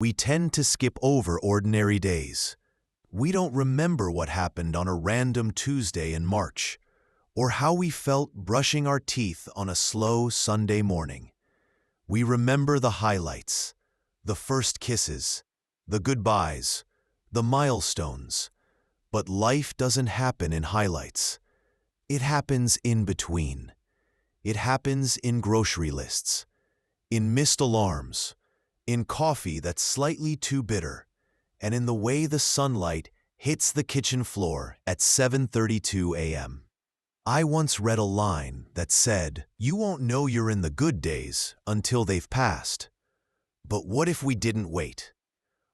We tend to skip over ordinary days. We don't remember what happened on a random Tuesday in March, or how we felt brushing our teeth on a slow Sunday morning. We remember the highlights, the first kisses, the goodbyes, the milestones. But life doesn't happen in highlights. It happens in between. It happens in grocery lists, in missed alarms, in coffee that's slightly too bitter, and in the way the sunlight hits the kitchen floor at 7:32 a.m. I once read a line that said, "You won't know you're in the good days until they've passed." But what if we didn't wait?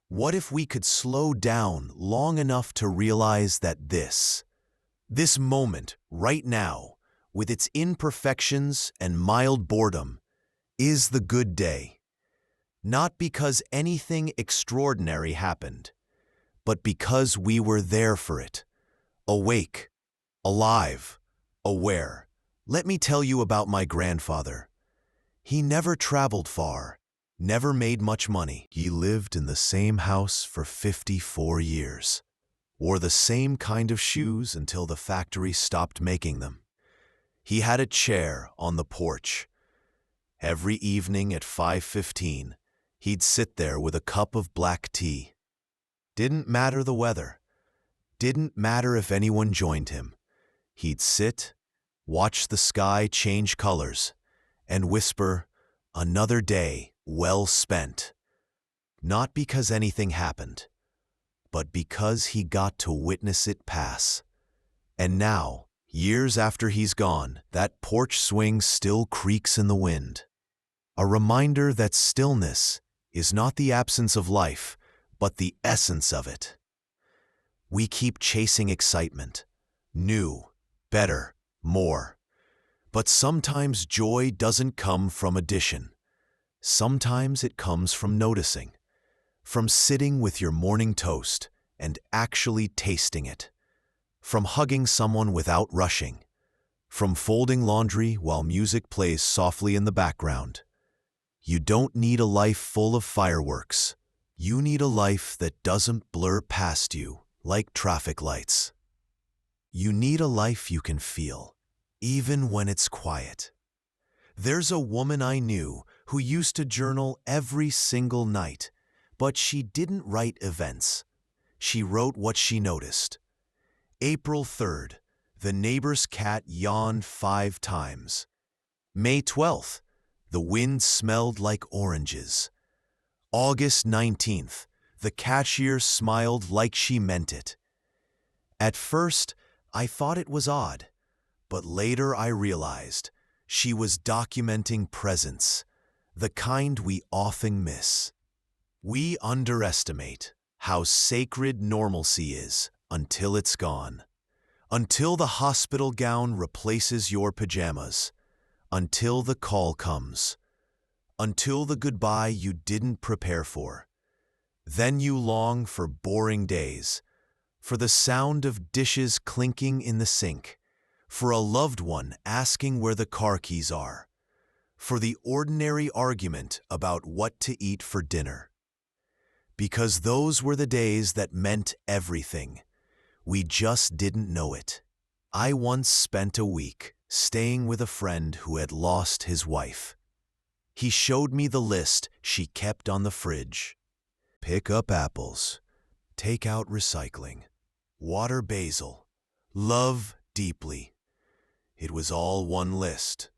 What if we could slow down long enough to realize that this moment, right now, with its imperfections and mild boredom, is the good day? Not because anything extraordinary happened, but because we were there for it, awake, alive, aware. Let me tell you about my grandfather. He never traveled far, never made much money. He lived in the same house for 54 years, wore the same kind of shoes until the factory stopped making them. He had a chair on the porch. Every evening at 5:15, he'd sit there with a cup of black tea. Didn't matter the weather. Didn't matter if anyone joined him. He'd sit, watch the sky change colors, and whisper, "Another day well spent." Not because anything happened, but because he got to witness it pass. And now, years after he's gone, that porch swing still creaks in the wind. A reminder that stillness is not the absence of life, but the essence of it. We keep chasing excitement, new, better, more. But sometimes joy doesn't come from addition. Sometimes it comes from noticing, from sitting with your morning toast and actually tasting it, from hugging someone without rushing, from folding laundry while music plays softly in the background. You don't need a life full of fireworks. You need a life that doesn't blur past you like traffic lights. You need a life you can feel, even when it's quiet. There's a woman I knew who used to journal every single night, but she didn't write events. She wrote what she noticed. April 3rd, the neighbor's cat yawned 5 times. May 12th, the wind smelled like oranges. August 19th, the cashier smiled like she meant it. At first, I thought it was odd, but later I realized she was documenting presence, the kind we often miss. We underestimate how sacred normalcy is until it's gone. Until the hospital gown replaces your pajamas. Until the call comes. Until the goodbye you didn't prepare for. Then you long for boring days, for the sound of dishes clinking in the sink, for a loved one asking where the car keys are, for the ordinary argument about what to eat for dinner. Because those were the days that meant everything. We just didn't know it. I once spent a week staying with a friend who had lost his wife. He showed me the list she kept on the fridge. Pick up apples, take out recycling, water basil, love deeply. It was all one list.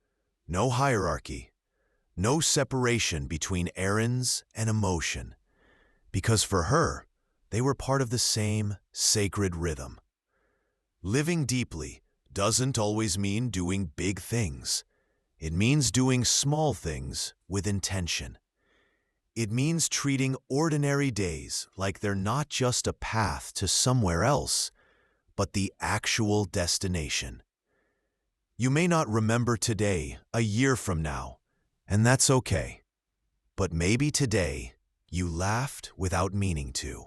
No hierarchy, no separation between errands and emotion. Because for her, they were part of the same sacred rhythm. Living deeply doesn't always mean doing big things. It means doing small things with intention. It means treating ordinary days like they're not just a path to somewhere else, but the actual destination. You may not remember today a year from now, and that's okay. But maybe today you laughed without meaning to.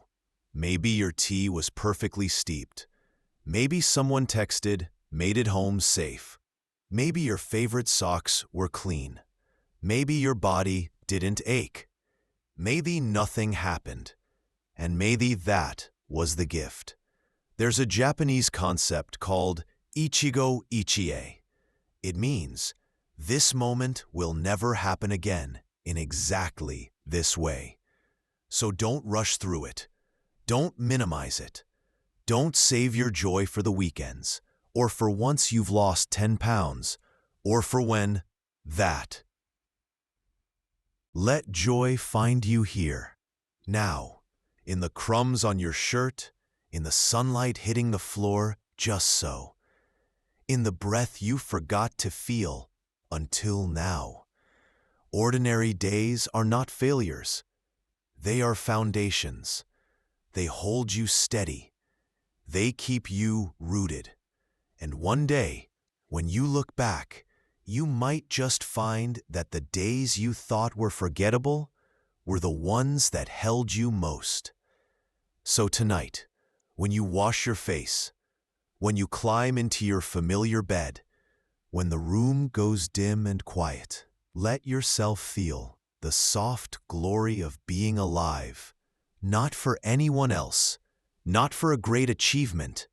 Maybe your tea was perfectly steeped. Maybe someone texted, made it home safe. Maybe your favorite socks were clean. Maybe your body didn't ache. Maybe nothing happened, and maybe that was the gift. There's a Japanese concept called Ichigo Ichie. It means, this moment will never happen again in exactly this way. So don't rush through it. Don't minimize it. Don't save your joy for the weekends, or for once you've lost 10 pounds, or for when that. Let joy find you here, now, in the crumbs on your shirt, in the sunlight hitting the floor just so, in the breath you forgot to feel until now. Ordinary days are not failures. They are foundations. They hold you steady. They keep you rooted. And one day, when you look back, you might just find that the days you thought were forgettable were the ones that held you most. So tonight, when you wash your face, when you climb into your familiar bed, when the room goes dim and quiet, let yourself feel the soft glory of being alive, not for anyone else, not for a great achievement,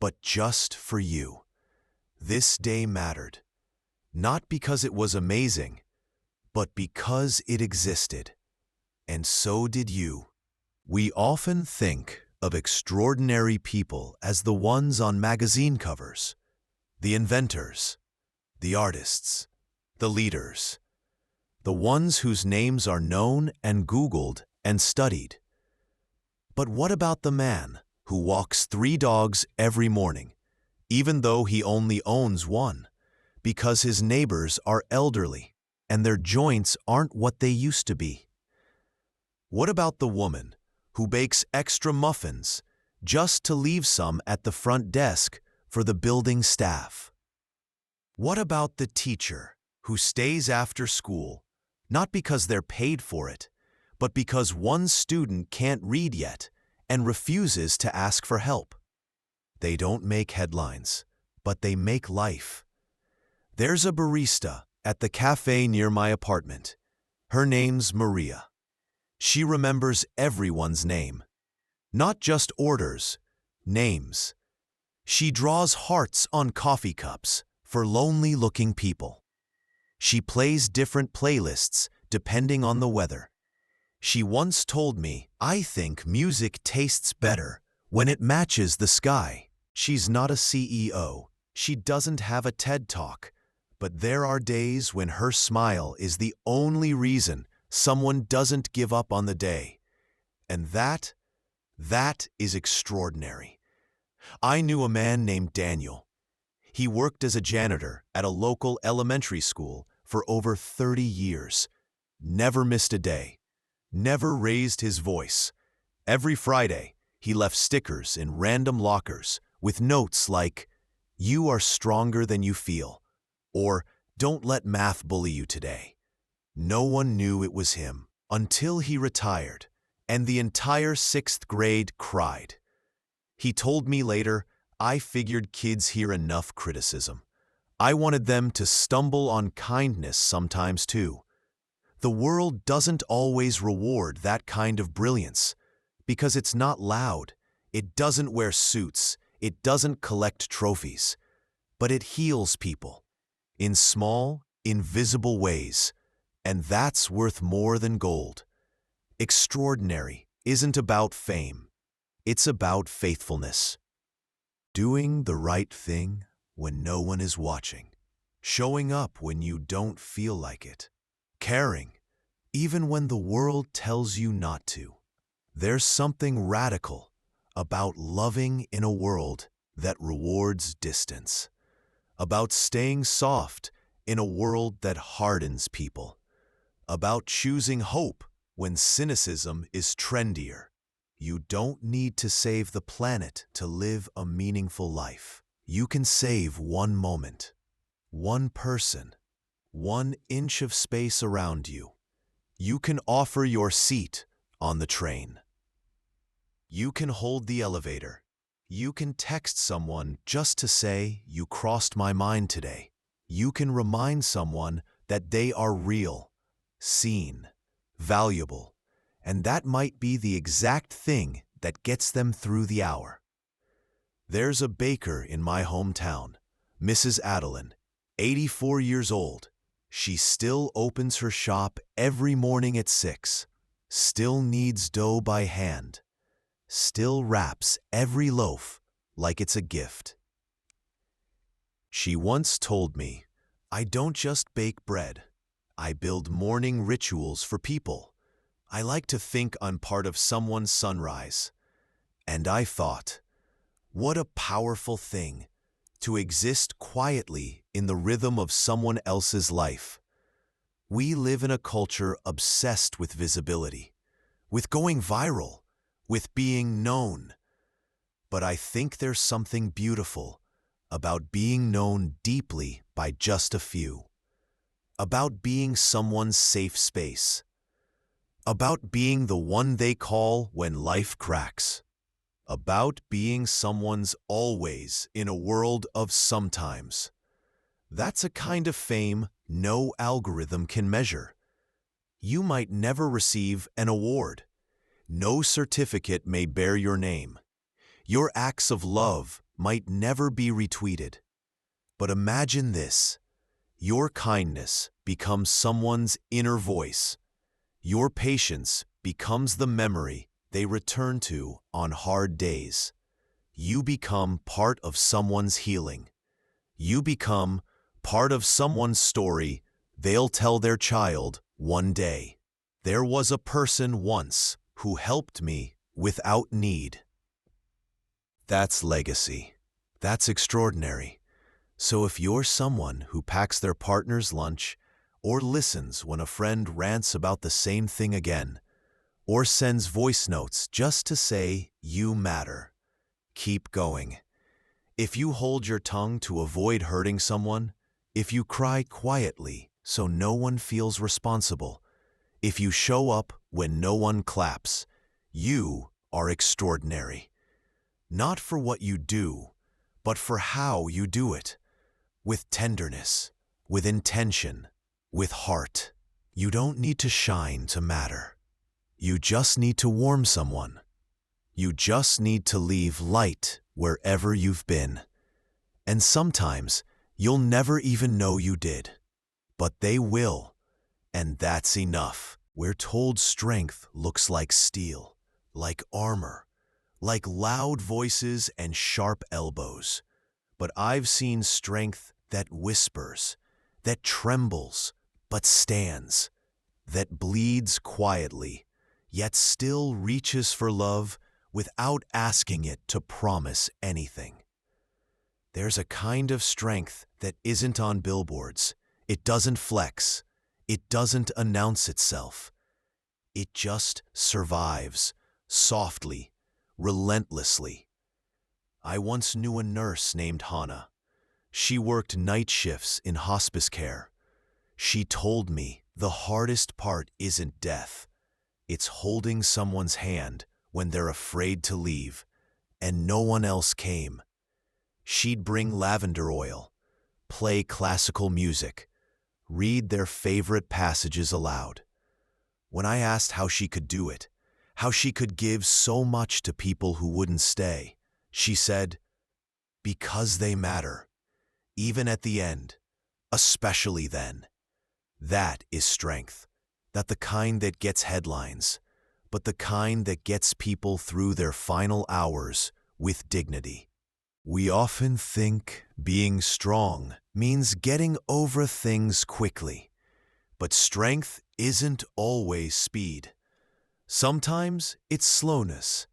but just for you. This day mattered, not because it was amazing, but because it existed. And so did you. We often think of extraordinary people as the ones on magazine covers, the inventors, the artists, the leaders, the ones whose names are known and Googled and studied. But what about the man who walks 3 dogs every morning, even though he only owns one, because his neighbors are elderly and their joints aren't what they used to be? What about the woman who bakes extra muffins just to leave some at the front desk for the building staff? What about the teacher who stays after school, not because they're paid for it, but because one student can't read yet and refuses to ask for help? They don't make headlines, but they make life. There's a barista at the cafe near my apartment. Her name's Maria. She remembers everyone's name, not just orders, names. She draws hearts on coffee cups for lonely-looking people. She plays different playlists depending on the weather. She once told me, "I think music tastes better when it matches the sky." She's not a CEO. She doesn't have a TED Talk. But there are days when her smile is the only reason someone doesn't give up on the day. And that is extraordinary. I knew a man named Daniel. He worked as a janitor at a local elementary school for over 30 years. Never missed a day. Never raised his voice. Every Friday, he left stickers in random lockers with notes like, "You are stronger than you feel," or "Don't let math bully you today." No one knew it was him until he retired, and the entire 6th grade cried. He told me later, "I figured kids hear enough criticism. I wanted them to stumble on kindness sometimes too." The world doesn't always reward that kind of brilliance because it's not loud, it doesn't wear suits, it doesn't collect trophies, but it heals people in small, invisible ways, and that's worth more than gold. Extraordinary isn't about fame, it's about faithfulness. Doing the right thing when no one is watching, showing up when you don't feel like it, caring even when the world tells you not to. There's something radical about loving in a world that rewards distance, about staying soft in a world that hardens people, about choosing hope when cynicism is trendier. You don't need to save the planet to live a meaningful life. You can save one moment, one person, 1 inch of space around you. You can offer your seat on the train. You can hold the elevator. You can text someone just to say, "You crossed my mind today." You can remind someone that they are real, seen, valuable, and that might be the exact thing that gets them through the hour. There's a baker in my hometown, Mrs. Adeline, 84 years old. She still opens her shop every morning at 6, still kneads dough by hand, still wraps every loaf like it's a gift. She once told me, "I don't just bake bread. I build morning rituals for people. I like to think I'm part of someone's sunrise." And I thought, what a powerful thing to exist quietly in the rhythm of someone else's life. We live in a culture obsessed with visibility, with going viral, with being known. But I think there's something beautiful about being known deeply by just a few, about being someone's safe space, about being the one they call when life cracks, about being someone's always in a world of sometimes. That's a kind of fame no algorithm can measure. You might never receive an award. No certificate may bear your name. Your acts of love might never be retweeted. But imagine this. Your kindness becomes someone's inner voice. Your patience becomes the memory they return to on hard days. You become part of someone's healing. You become part of someone's story they'll tell their child one day. There was a person once who helped me without need. That's legacy. That's extraordinary. So if you're someone who packs their partner's lunch, or listens when a friend rants about the same thing again, or sends voice notes just to say you matter, keep going. If you hold your tongue to avoid hurting someone, if you cry quietly so no one feels responsible, if you show up when no one claps, you are extraordinary. Not for what you do, but for how you do it. With tenderness, with intention, with heart. You don't need to shine to matter. You just need to warm someone. You just need to leave light wherever you've been. And sometimes you'll never even know you did. But they will. And that's enough. We're told strength looks like steel, like armor, like loud voices and sharp elbows. But I've seen strength that whispers, that trembles, but stands, that bleeds quietly, yet still reaches for love without asking it to promise anything. There's a kind of strength that isn't on billboards. It doesn't flex. It doesn't announce itself. It just survives, softly, relentlessly. I once knew a nurse named Hannah. She worked night shifts in hospice care. She told me the hardest part isn't death. It's holding someone's hand when they're afraid to leave, and no one else came. She'd bring lavender oil, play classical music, read their favorite passages aloud. When I asked how she could do it, how she could give so much to people who wouldn't stay, she said, "Because they matter, even at the end, especially then." That is strength, not the kind that gets headlines, but the kind that gets people through their final hours with dignity. We often think being strong means getting over things quickly, but strength isn't always speed. Sometimes it's slowness.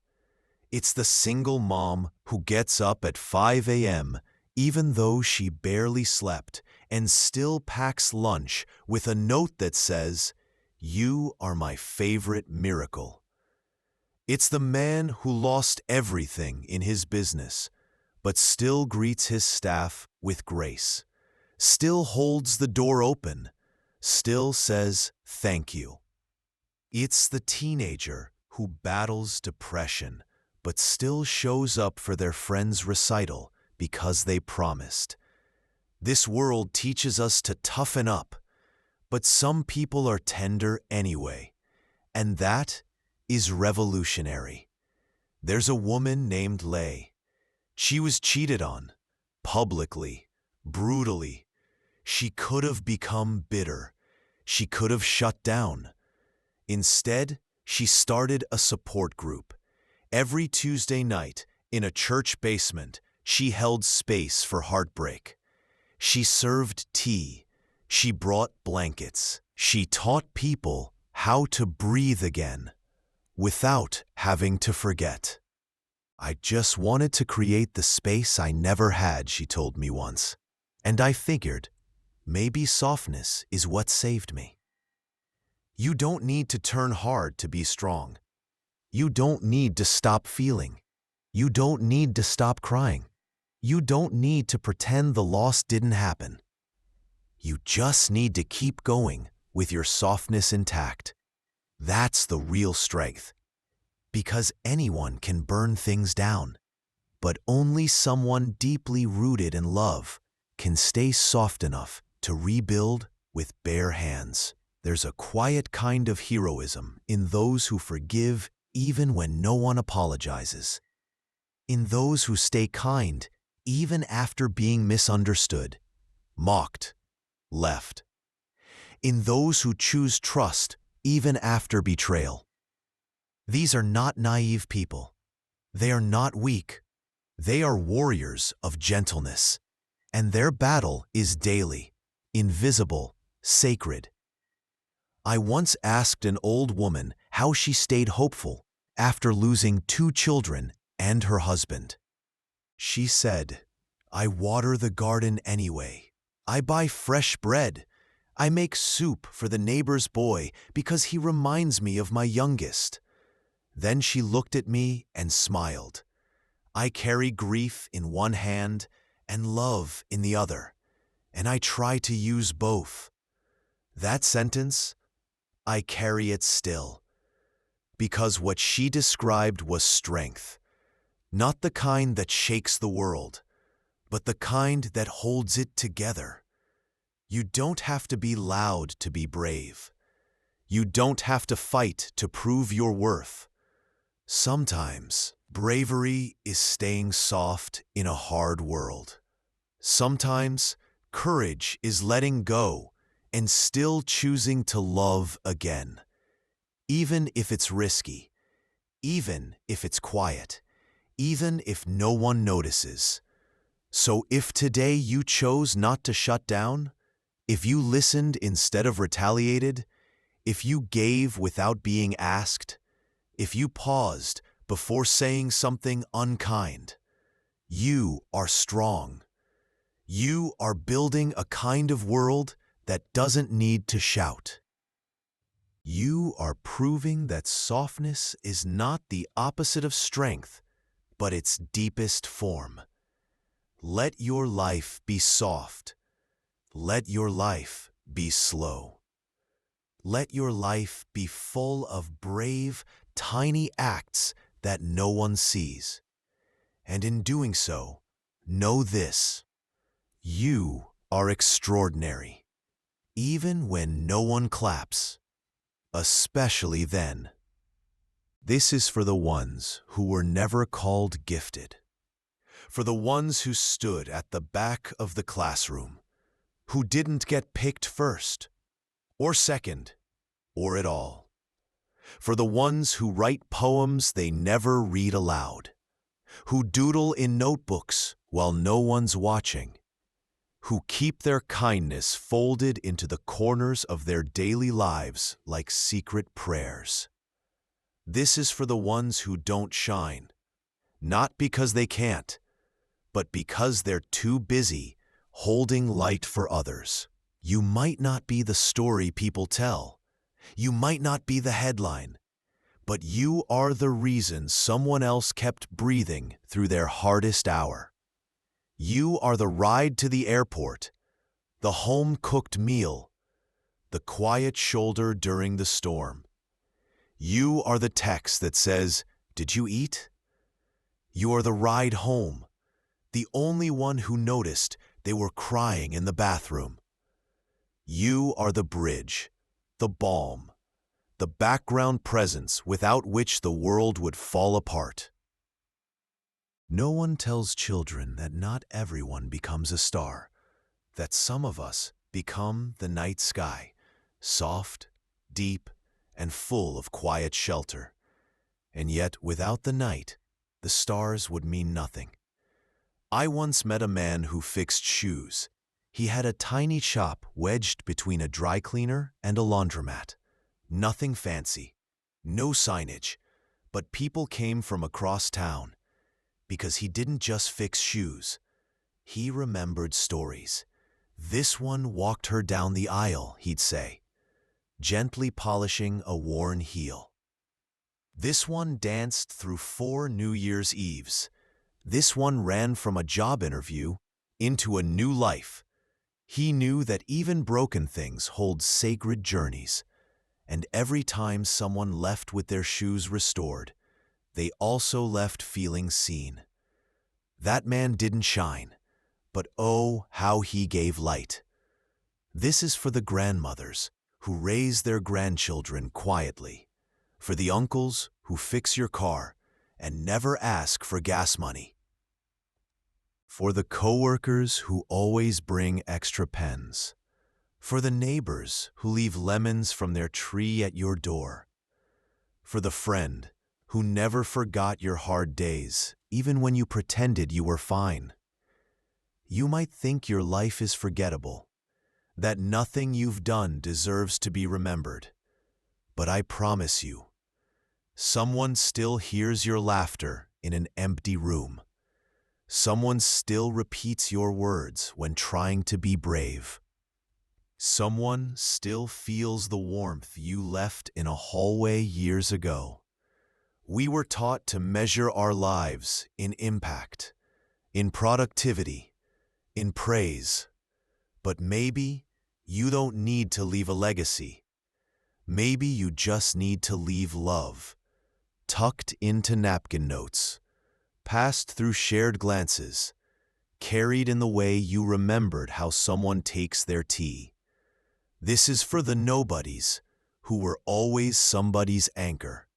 It's the single mom who gets up at 5 a.m. even though she barely slept and still packs lunch with a note that says, "You are my favorite miracle." It's the man who lost everything in his business, but still greets his staff with grace, still holds the door open, still says thank you. It's the teenager who battles depression, but still shows up for their friend's recital because they promised. This world teaches us to toughen up, but some people are tender anyway, and that is revolutionary. There's a woman named Lay. She was cheated on, publicly, brutally. She could have become bitter. She could have shut down. Instead, she started a support group. Every Tuesday night, in a church basement, she held space for heartbreak. She served tea. She brought blankets. She taught people how to breathe again, without having to forget. I just wanted to create the space I never had, she told me once. And I figured, maybe softness is what saved me. You don't need to turn hard to be strong. You don't need to stop feeling. You don't need to stop crying. You don't need to pretend the loss didn't happen. You just need to keep going with your softness intact. That's the real strength. Because anyone can burn things down, but only someone deeply rooted in love can stay soft enough to rebuild with bare hands. There's a quiet kind of heroism in those who forgive even when no one apologizes. In those who stay kind even after being misunderstood, mocked, left. In those who choose trust even after betrayal. These are not naive people. They are not weak. They are warriors of gentleness, and their battle is daily, invisible, sacred. I once asked an old woman how she stayed hopeful after losing 2 children and her husband. She said, "I water the garden anyway. I buy fresh bread. I make soup for the neighbor's boy because he reminds me of my youngest." Then she looked at me and smiled. I carry grief in one hand and love in the other, and I try to use both. That sentence, I carry it still, because what she described was strength, not the kind that shakes the world, but the kind that holds it together. You don't have to be loud to be brave. You don't have to fight to prove your worth. Sometimes, bravery is staying soft in a hard world. Sometimes, courage is letting go and still choosing to love again. Even if it's risky, even if it's quiet, even if no one notices. So if today you chose not to shut down, if you listened instead of retaliated, if you gave without being asked, if you paused before saying something unkind, you are strong. You are building a kind of world that doesn't need to shout. You are proving that softness is not the opposite of strength, but its deepest form. Let your life be soft. Let your life be slow. Let your life be full of brave, tiny acts that no one sees. And in doing so, know this: you are extraordinary, even when no one claps, especially then. This is for the ones who were never called gifted, for the ones who stood at the back of the classroom, who didn't get picked first, or second, or at all. For the ones who write poems they never read aloud, who doodle in notebooks while no one's watching, who keep their kindness folded into the corners of their daily lives like secret prayers. This is for the ones who don't shine, not because they can't, but because they're too busy holding light for others. You might not be the story people tell. You might not be the headline, but you are the reason someone else kept breathing through their hardest hour. You are the ride to the airport, the home-cooked meal, the quiet shoulder during the storm. You are the text that says, "Did you eat?" You are the ride home, the only one who noticed they were crying in the bathroom. You are the bridge, the balm, the background presence without which the world would fall apart. No one tells children that not everyone becomes a star, that some of us become the night sky, soft, deep, and full of quiet shelter. And yet, without the night, the stars would mean nothing. I once met a man who fixed shoes. He had a tiny shop wedged between a dry cleaner and a laundromat. Nothing fancy, no signage, but people came from across town because he didn't just fix shoes. He remembered stories. This one walked her down the aisle, he'd say, gently polishing a worn heel. This one danced through 4 New Year's Eves. This one ran from a job interview into a new life. He knew that even broken things hold sacred journeys, and every time someone left with their shoes restored, they also left feeling seen. That man didn't shine, but oh, how he gave light. This is for the grandmothers who raise their grandchildren quietly, for the uncles who fix your car and never ask for gas money, for the coworkers who always bring extra pens, for the neighbors who leave lemons from their tree at your door, for the friend who never forgot your hard days, even when you pretended you were fine. You might think your life is forgettable, that nothing you've done deserves to be remembered, but I promise you, someone still hears your laughter in an empty room. Someone still repeats your words when trying to be brave. Someone still feels the warmth you left in a hallway years ago. We were taught to measure our lives in impact, in productivity, in praise. But maybe you don't need to leave a legacy. Maybe you just need to leave love, tucked into napkin notes, passed through shared glances, carried in the way you remembered how someone takes their tea. This is for the nobodies who were always somebody's anchor,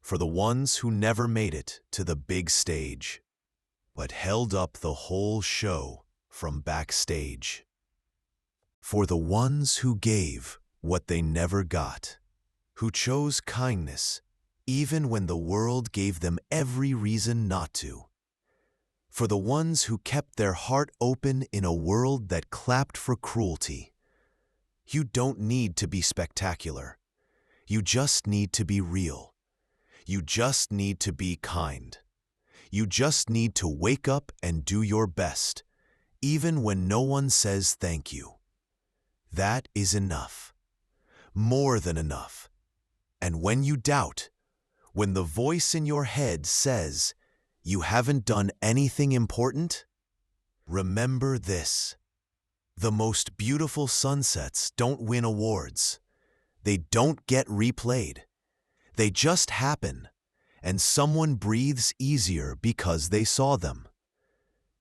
for the ones who never made it to the big stage, but held up the whole show from backstage. For the ones who gave what they never got, who chose kindness even when the world gave them every reason not to. For the ones who kept their heart open in a world that clapped for cruelty. You don't need to be spectacular. You just need to be real. You just need to be kind. You just need to wake up and do your best, even when no one says thank you. That is enough. More than enough. And when you doubt, when the voice in your head says you haven't done anything important, remember this. The most beautiful sunsets don't win awards. They don't get replayed. They just happen, and someone breathes easier because they saw them.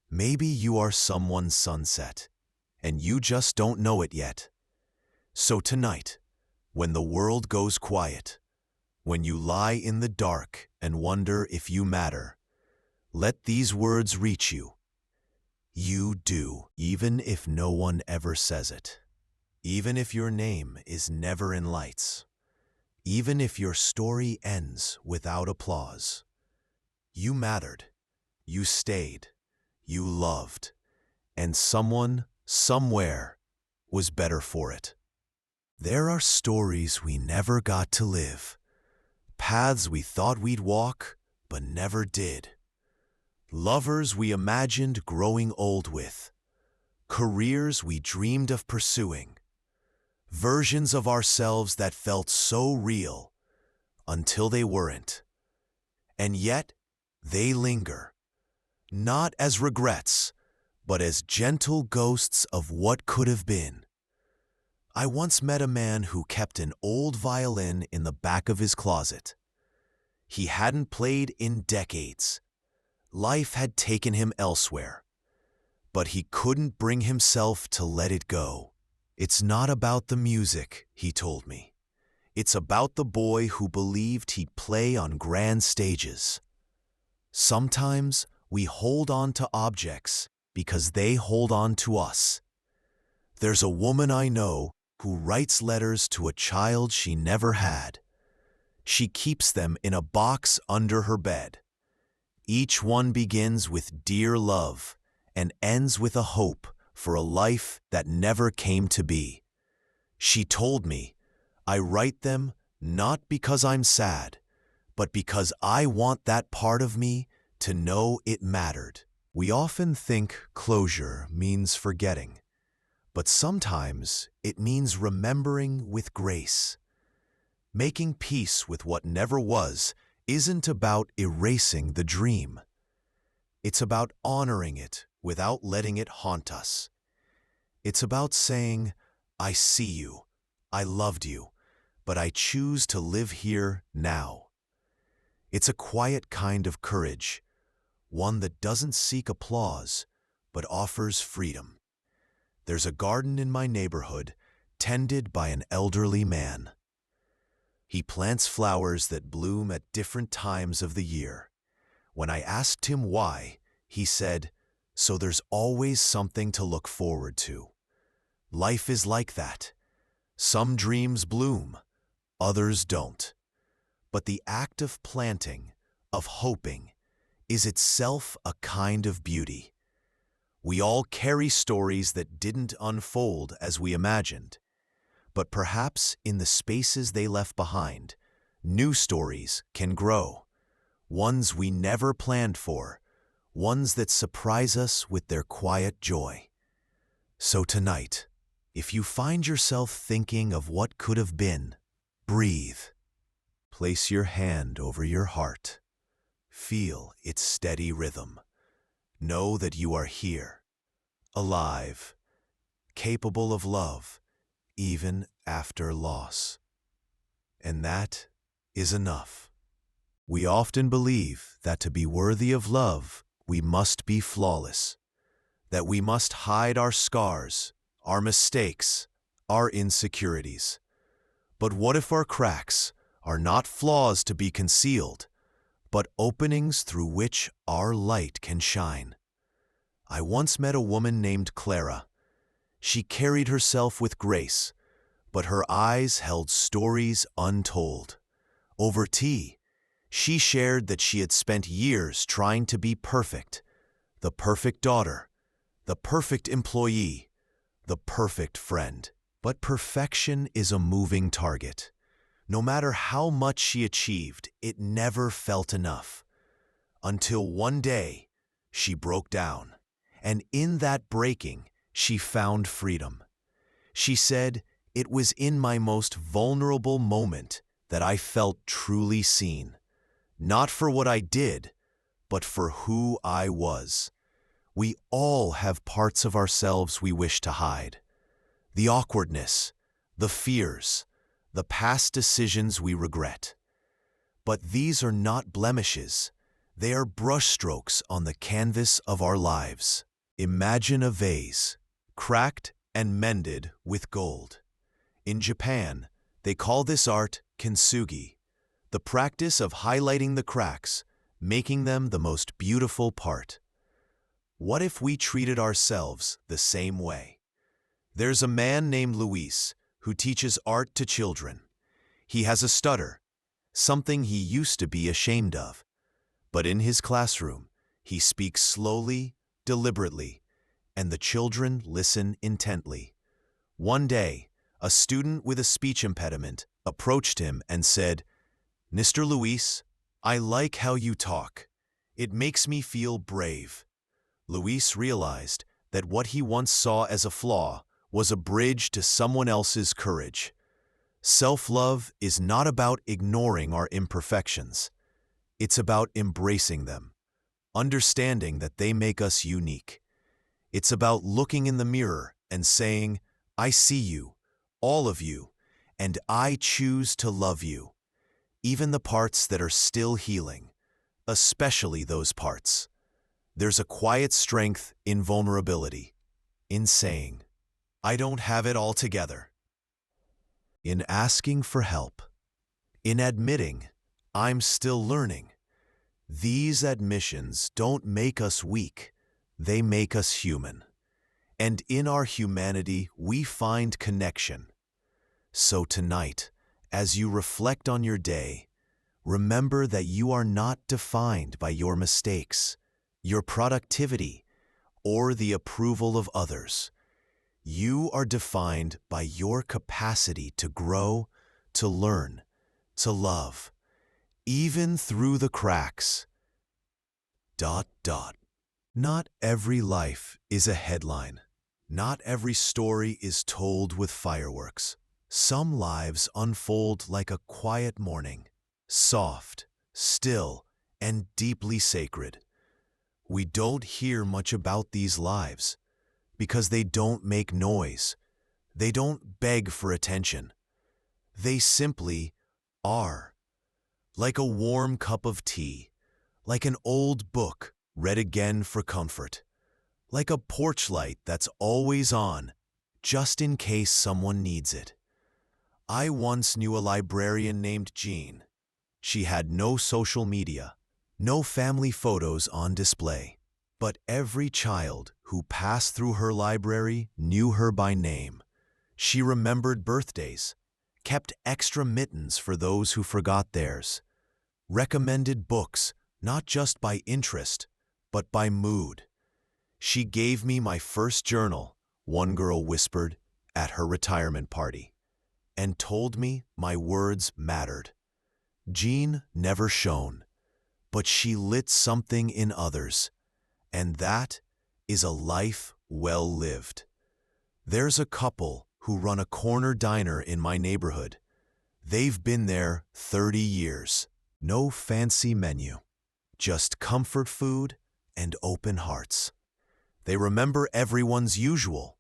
Maybe you are someone's sunset, and you just don't know it yet. So tonight, when the world goes quiet, when you lie in the dark and wonder if you matter, let these words reach you. You do, even if no one ever says it. Even if your name is never in lights. Even if your story ends without applause. You mattered. You stayed. You loved. And someone, somewhere, was better for it. There are stories we never got to live. Paths we thought we'd walk, but never did. Lovers we imagined growing old with. Careers we dreamed of pursuing. Versions of ourselves that felt so real until they weren't. And yet, they linger. Not as regrets, but as gentle ghosts of what could have been. I once met a man who kept an old violin in the back of his closet. He hadn't played in decades. Life had taken him elsewhere. But he couldn't bring himself to let it go. It's not about the music, he told me. It's about the boy who believed he'd play on grand stages. Sometimes we hold on to objects because they hold on to us. There's a woman I know who writes letters to a child she never had. She keeps them in a box under her bed. Each one begins with dear love and ends with a hope for a life that never came to be. She told me, I write them not because I'm sad, but because I want that part of me to know it mattered. We often think closure means forgetting, but sometimes it means remembering with grace. Making peace with what never was isn't about erasing the dream. It's about honoring it without letting it haunt us. It's about saying, I see you, I loved you, but I choose to live here now. It's a quiet kind of courage, one that doesn't seek applause, but offers freedom. There's a garden in my neighborhood, tended by an elderly man. He plants flowers that bloom at different times of the year. When I asked him why, he said, so there's always something to look forward to. Life is like that. Some dreams bloom, others don't. But the act of planting, of hoping, is itself a kind of beauty. We all carry stories that didn't unfold as we imagined. But perhaps in the spaces they left behind, new stories can grow. Ones we never planned for, ones that surprise us with their quiet joy. So tonight, if you find yourself thinking of what could have been, breathe. Place your hand over your heart. Feel its steady rhythm. Know that you are here, alive, capable of love, even after loss. And that is enough. We often believe that to be worthy of love, we must be flawless, that we must hide our scars, our mistakes, our insecurities. But what if our cracks are not flaws to be concealed, but openings through which our light can shine? I once met a woman named Clara. She carried herself with grace, but her eyes held stories untold. Over tea, she shared that she had spent years trying to be perfect, the perfect daughter, the perfect employee, the perfect friend. But perfection is a moving target. No matter how much she achieved, it never felt enough. Until one day, she broke down. And in that breaking, she found freedom. She said, it was in my most vulnerable moment that I felt truly seen. Not for what I did, but for who I was. We all have parts of ourselves we wish to hide. The awkwardness, the fears, the past decisions we regret. But these are not blemishes. They are brushstrokes on the canvas of our lives. Imagine a vase, cracked and mended with gold. In Japan, they call this art kintsugi, the practice of highlighting the cracks, making them the most beautiful part. What if we treated ourselves the same way? There's a man named Luis who teaches art to children. He has a stutter, something he used to be ashamed of. But in his classroom, he speaks slowly, deliberately, and the children listen intently. One day, a student with a speech impediment approached him and said, Mr. Luis, I like how you talk. It makes me feel brave. Luis realized that what he once saw as a flaw was a bridge to someone else's courage. Self-love is not about ignoring our imperfections. It's about embracing them, understanding that they make us unique. It's about looking in the mirror and saying, I see you, all of you, and I choose to love you. Even the parts that are still healing, especially those parts. There's a quiet strength in vulnerability, in saying, I don't have it all together. In asking for help, in admitting, "I'm still learning." These admissions don't make us weak, they make us human. And in our humanity, we find connection. So tonight, as you reflect on your day, remember that you are not defined by your mistakes, your productivity, or the approval of others. You are defined by your capacity to grow, to learn, to love, even through the cracks. Dot, dot. Not every life is a headline. Not every story is told with fireworks. Some lives unfold like a quiet morning, soft, still, and deeply sacred. We don't hear much about these lives because they don't make noise. They don't beg for attention. They simply are. Like a warm cup of tea, like an old book read again for comfort, like a porch light that's always on, just in case someone needs it. I once knew a librarian named Jean. She had no social media, no family photos on display, but every child who passed through her library knew her by name. She remembered birthdays, kept extra mittens for those who forgot theirs, recommended books not just by interest, but by mood. She gave me my first journal, one girl whispered, at her retirement party, and told me my words mattered. Jean never shone, but she lit something in others, and that is a life well lived. There's a couple who run a corner diner in my neighborhood. They've been there 30 years. No fancy menu, just comfort food and open hearts. They remember everyone's usual.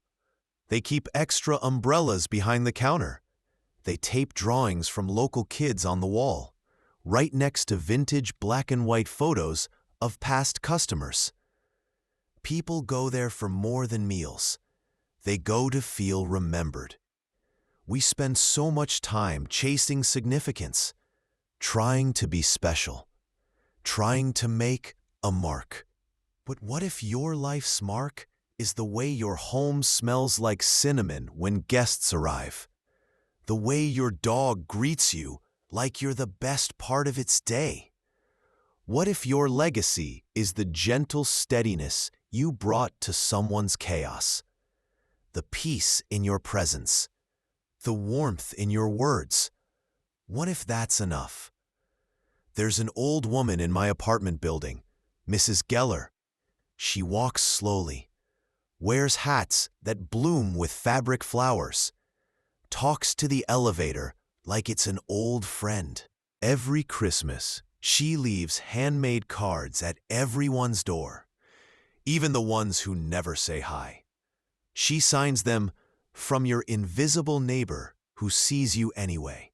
They keep extra umbrellas behind the counter. They tape drawings from local kids on the wall, right next to vintage black and white photos of past customers. People go there for more than meals. They go to feel remembered. We spend so much time chasing significance, trying to be special, trying to make a mark. But what if your life's mark is the way your home smells like cinnamon when guests arrive? The way your dog greets you like you're the best part of its day? What if your legacy is the gentle steadiness you brought to someone's chaos? The peace in your presence, the warmth in your words. What if that's enough? There's an old woman in my apartment building, Mrs. Geller. She walks slowly, wears hats that bloom with fabric flowers, talks to the elevator like it's an old friend. Every Christmas, she leaves handmade cards at everyone's door, even the ones who never say hi. She signs them, "From your invisible neighbor who sees you anyway."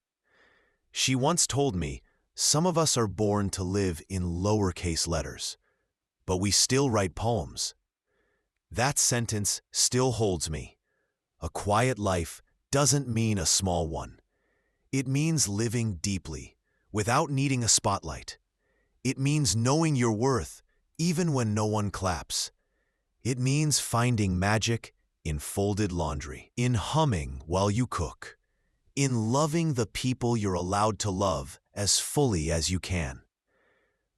She once told me, some of us are born to live in lowercase letters, but we still write poems. That sentence still holds me. A quiet life doesn't mean a small one. It means living deeply, without needing a spotlight. It means knowing your worth, even when no one claps. It means finding magic in folded laundry, in humming while you cook, in loving the people you're allowed to love as fully as you can.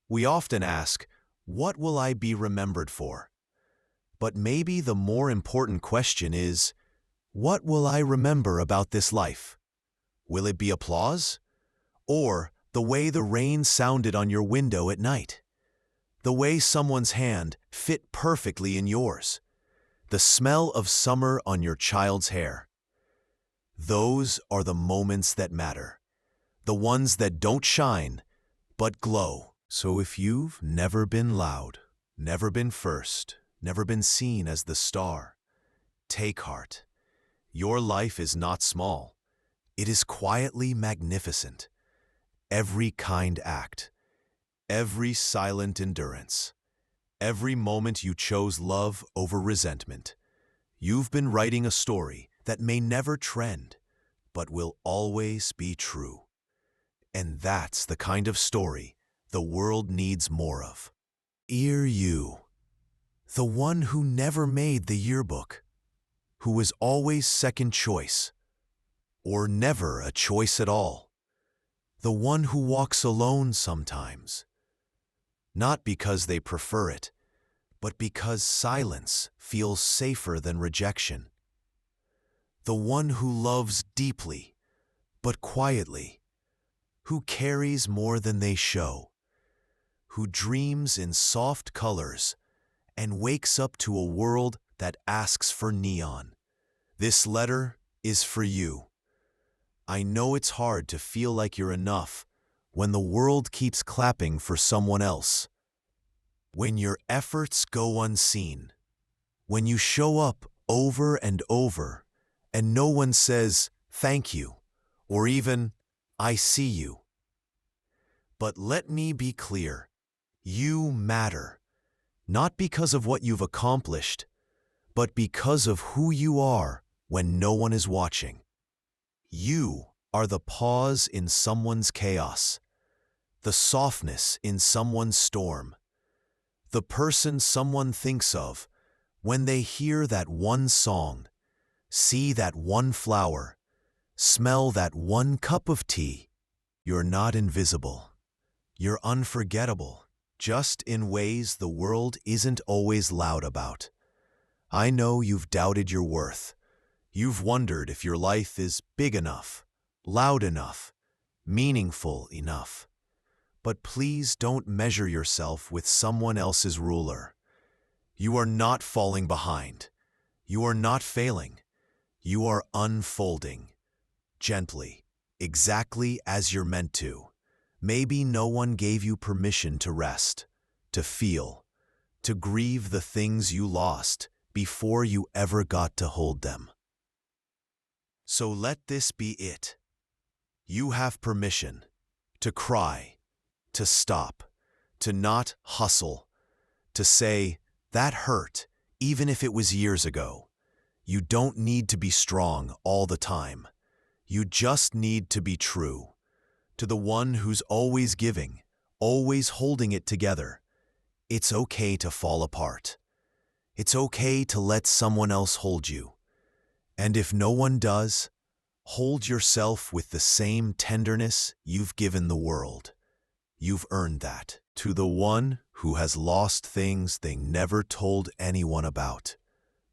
We often ask, what will I be remembered for? But maybe the more important question is, what will I remember about this life? Will it be applause? Or the way the rain sounded on your window at night? The way someone's hand fit perfectly in yours? The smell of summer on your child's hair? Those are the moments that matter. The ones that don't shine, but glow. So if you've never been loud, never been first, never been seen as the star, take heart. Your life is not small. It is quietly magnificent. Every kind act, every silent endurance, every moment you chose love over resentment. You've been writing a story that may never trend, but will always be true. And that's the kind of story the world needs more of. Dear you, the one who never made the yearbook, who was always second choice, or never a choice at all. The one who walks alone sometimes, not because they prefer it, but because silence feels safer than rejection. The one who loves deeply, but quietly, who carries more than they show, who dreams in soft colors and wakes up to a world that asks for neon. This letter is for you. I know it's hard to feel like you're enough when the world keeps clapping for someone else. When your efforts go unseen, when you show up over and over and no one says thank you or even I see you. But let me be clear, you matter, not because of what you've accomplished, but because of who you are when no one is watching. You are the pause in someone's chaos, the softness in someone's storm, the person someone thinks of when they hear that one song, see that one flower, smell that one cup of tea. You're not invisible. You're unforgettable, just in ways the world isn't always loud about. I know you've doubted your worth. You've wondered if your life is big enough, loud enough, meaningful enough. But please don't measure yourself with someone else's ruler. You are not falling behind. You are not failing. You are unfolding, gently, exactly as you're meant to. Maybe no one gave you permission to rest, to feel, to grieve the things you lost before you ever got to hold them. So let this be it. You have permission to cry, to stop, to not hustle, to say, that hurt, even if it was years ago. You don't need to be strong all the time. You just need to be true. To the one who's always giving, always holding it together. It's okay to fall apart. It's okay to let someone else hold you. And if no one does, hold yourself with the same tenderness you've given the world. You've earned that. To the one who has lost things they never told anyone about.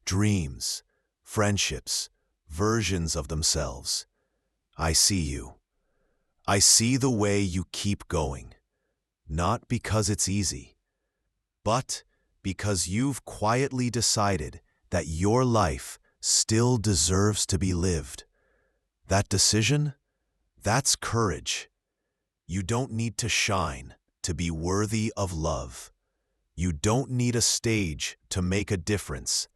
Dreams, friendships, versions of themselves. I see you. I see the way you keep going. Not because it's easy, but because you've quietly decided that your life still deserves to be lived. That decision? That's courage. You don't need to shine to be worthy of love. You don't need a stage to make a difference.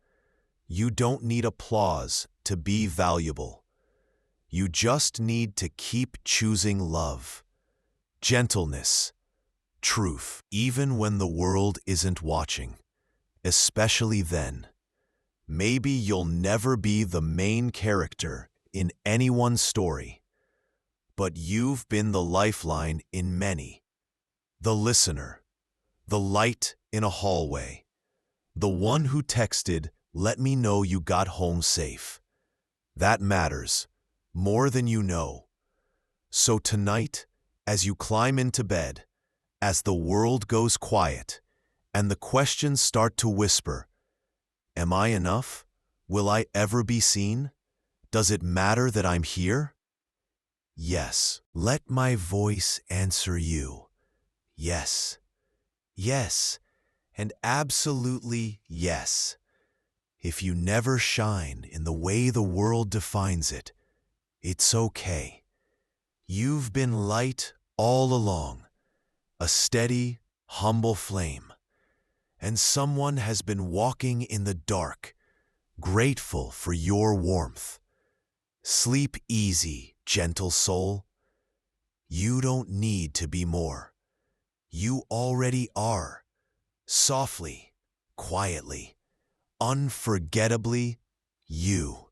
You don't need applause to be valuable. You just need to keep choosing love, gentleness, truth, even when the world isn't watching, especially then. Maybe you'll never be the main character in anyone's story, but you've been the lifeline in many. The listener, the light in a hallway, the one who texted, "Let me know you got home safe." That matters, more than you know. So tonight, as you climb into bed, as the world goes quiet, and the questions start to whisper, am I enough? Will I ever be seen? Does it matter that I'm here? Yes, let my voice answer you. Yes. Yes, and absolutely yes. If you never shine in the way the world defines it, it's okay. You've been light all along, a steady, humble flame, and someone has been walking in the dark, grateful for your warmth. Sleep easy, gentle soul. You don't need to be more. You already are, softly, quietly, unforgettably you.